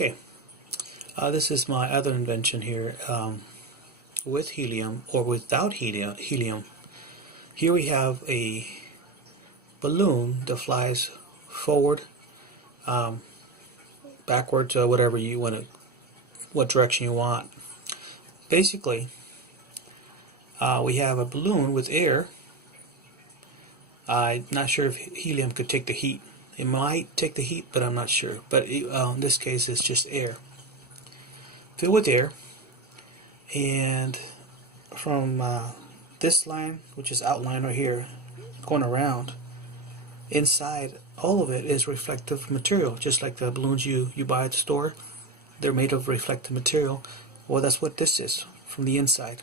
Okay, this is my other invention here, with helium or without helium. Here we have a balloon that flies forward, backwards, whatever you want to, what direction you want. Basically, we have a balloon with air. I'm not sure if helium could take the heat. It might take the heat, but I'm not sure. But in this case, it's just air. Filled with air. And from this line, which is outlined right here, going around, inside all of it is reflective material, just like the balloons you buy at the store. They're made of reflective material. Well, that's what this is from the inside.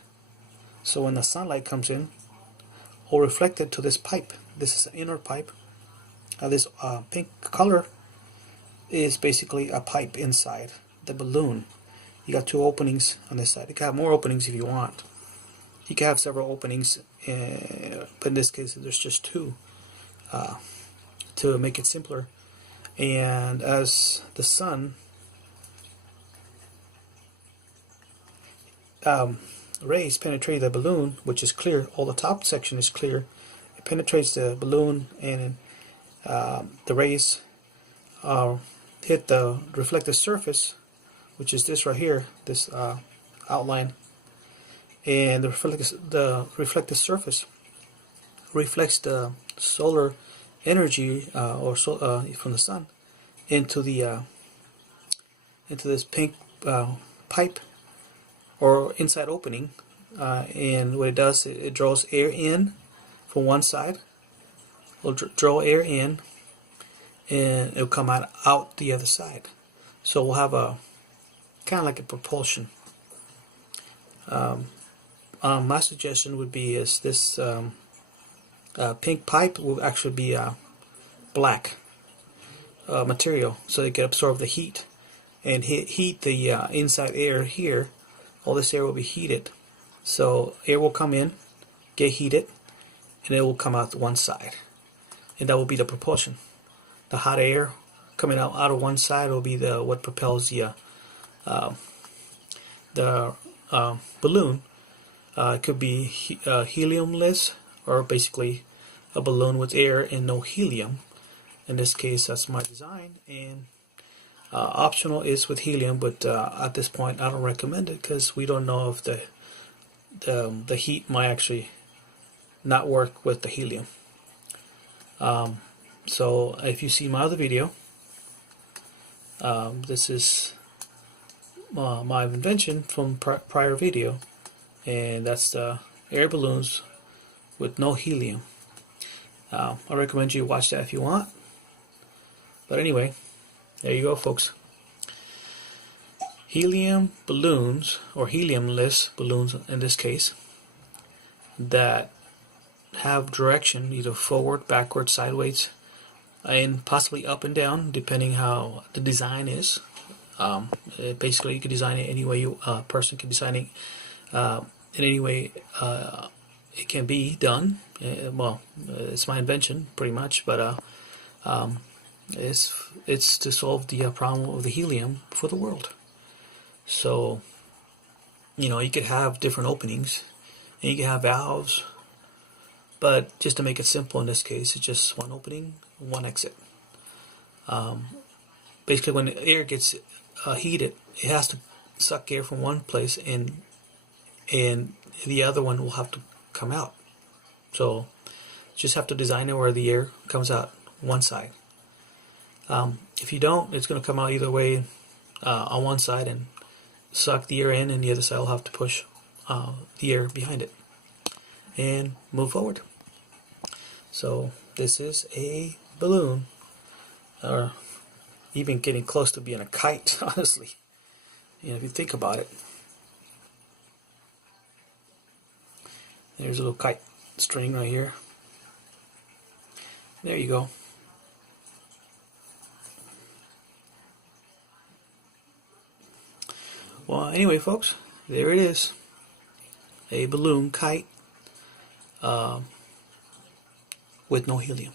So when the sunlight comes in, it will reflect it to this pipe. This is an inner pipe. This pink color is basically a pipe inside the balloon. You got two openings on this side. You can have more openings if you want. You can have several openings, but in this case there's just two to make it simpler. And as the sun rays penetrate the balloon, which is clear, all the top section is clear, it penetrates the balloon, and the rays hit the reflective surface, which is this right here, this outline, and the reflective surface reflects the solar energy from the sun into this pink pipe or inside opening, and what it does, it draws air in from one side. Will draw air in, and it'll come out the other side. So we'll have a kind of like a propulsion. My suggestion would be is this pink pipe will actually be black material, so it can absorb the heat and heat the inside air here. All this air will be heated, so air will come in, get heated, and it will come out to one side, and that will be the propulsion. The hot air coming out of one side will be what propels the balloon. It could be heliumless, or basically a balloon with air and no helium. In this case, that's my design, and optional is with helium, but at this point I don't recommend it because we don't know if the heat might actually not work with the helium. So if you see my other video, this is my invention from prior video, and that's the air balloons with no helium. I recommend you watch that if you want. But anyway, there you go, folks. Helium balloons, or heliumless balloons in this case, that have direction either forward, backward, sideways, and possibly up and down, depending how the design is. Basically, you can design it any way a person can design it in any way it can be done. Well, it's my invention, pretty much, but it's to solve the problem of the helium for the world. So, you could have different openings, and you can have valves, but just to make it simple in this case, it's just one opening, one exit. Basically, when the air gets heated, it has to suck air from one place, and the other one will have to come out. So just have to design it where the air comes out one side. If you don't, it's going to come out either way on one side and suck the air in, and the other side will have to push the air behind it and move forward. So this is a balloon, or even getting close to being a kite, honestly. If you think about it. There's a little kite string right here. There you go. Well, anyway, folks, there it is. A balloon kite with no helium.